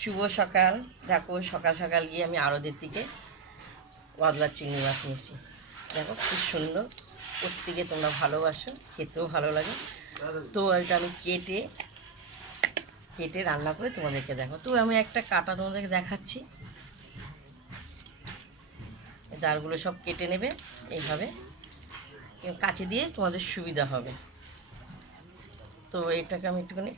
শুভ সকাল। দেখো, সকাল সকাল গিয়ে আমি আরদের দিকে ওয়াদলার চিংড়ি মাছ নিয়েছি। দেখো, খুব সুন্দর। প্রত্যেকে তোমরা ভালোবাসো, খেতেও ভালো লাগে। তো এটা আমি কেটে কেটে রান্না করে তোমাদেরকে দেখো। তো আমি একটা কাটা তোমাদেরকে দেখাচ্ছি। ডালগুলো সব কেটে নেবে এইভাবে। কাছে দিয়ে তোমাদের সুবিধা হবে। তো এটাকে আমি একটুখানি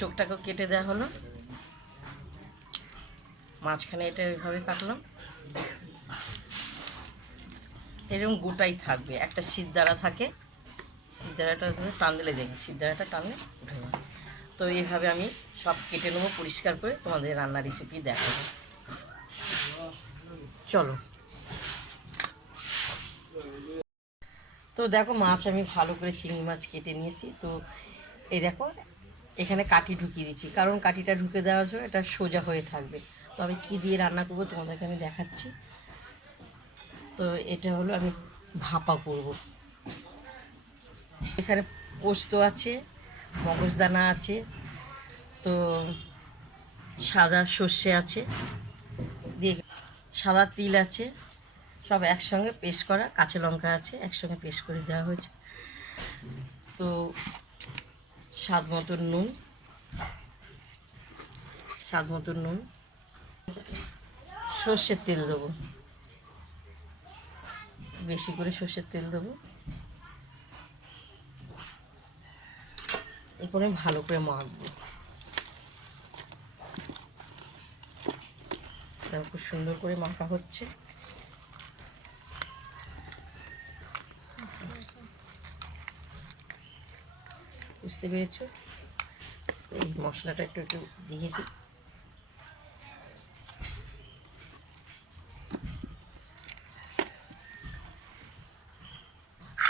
চোখটাকেও কেটে দেওয়া হলো। মাঝখানে এটা এইভাবে কাটলাম। এরকম গোটাই থাকবে। একটা সিদ্ধারা থাকে। সিদ্ধারাটা টান দিলে দেখি সিদ্ধারাটা টানলে উঠে যাবে। তো এইভাবে আমি সব কেটে নেব, পরিষ্কার করে তোমাদের রান্নার রেসিপি দেখাবো। চলো। তো দেখো মাছ আমি ভালো করে চিংড়ি মাছ কেটে নিয়েছি। তো এই দেখো এখানে কাঠি ঢুকিয়ে দিচ্ছি। কারণ কাঠিটা ঢুকে দেওয়ার জন্য এটা সোজা হয়ে থাকবে। তো আমি কী দিয়ে রান্না করব তোমাদেরকে আমি দেখাচ্ছি। তো এটা হলো আমি ভাপা করব। এখানে পোস্ত আছে, মগজদানা আছে, তো সাদা সর্ষে আছে, দিয়ে সাদা তিল আছে, সব একসঙ্গে পেস্ট করা, কাঁচা লঙ্কা আছে, একসঙ্গে পেস্ট করে দেওয়া হয়েছে। তো স্বাদ মতন নুন। স্বাদ মতন নুন। সর্ষের তেল দেবো। বেশি করে সর্ষের তেল দেবো। এরপরে ভালো করে মাখবো। খুব সুন্দর করে মাখা হচ্ছে। বুঝতে পেরেছ? এই মশলাটা একটু একটু দিয়ে দিই।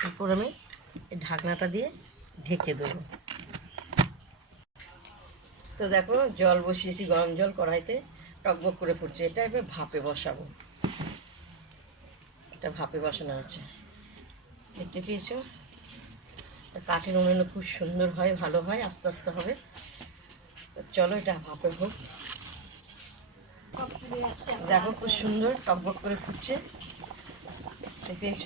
এরপর আমি ঢাকনাটা দিয়ে ঢেকে দেবো। তো দেখো, জল বসিয়েছি, গরম জল কড়াইতে টকবক করে ফুটছে এটা এবার ভাপে বসাবো। এটা ভাপে বসানো আছে দেখতে পেয়েছ? কাঠের উনুনে খুব সুন্দর হয়, ভালো হয়, আস্তে আস্তে হবে। চলো এটা ভাপে হোক দেখো খুব সুন্দর টকবক করে ফুটছে। দেখতে পেয়েছ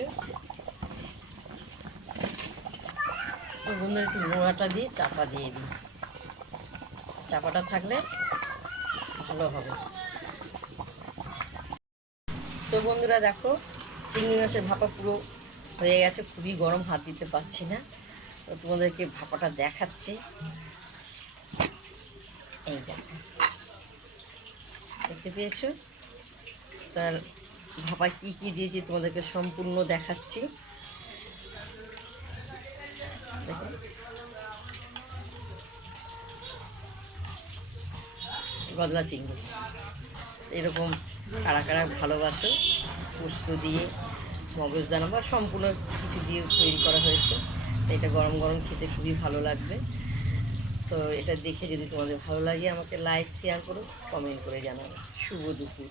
তো বন্ধুরা একটু নোড়াটা দিয়ে চাপা দিয়ে দিই। চাপাটা থাকলে ভালো হবে। তো বন্ধুরা দেখো, চিংড়ি মাছের ভাপা পুরো হয়ে গেছে। খুবই গরম, হাত দিতে পারছি না। তোমাদেরকে ভাপাটা দেখাচ্ছি। এই দেখো। দেখতে পেয়েছ? তার ভাপা কি কি দিয়েছি তোমাদেরকে সম্পূর্ণ দেখাচ্ছি। দেখো। গদলা চিংড়ি। এরকম কারা কারা ভালোবাসো, পোস্ত দিয়ে মগজদানা বা সম্পূর্ণ কিছু দিয়ে তৈরি করা হয়েছে। এটা গরম গরম খেতে খুবই ভালো লাগবে। তো এটা দেখে যদি তোমাদের ভালো লাগে আমাকে লাইক শেয়ার করো কমেন্ট করে জানাবে শুভ দুপুর।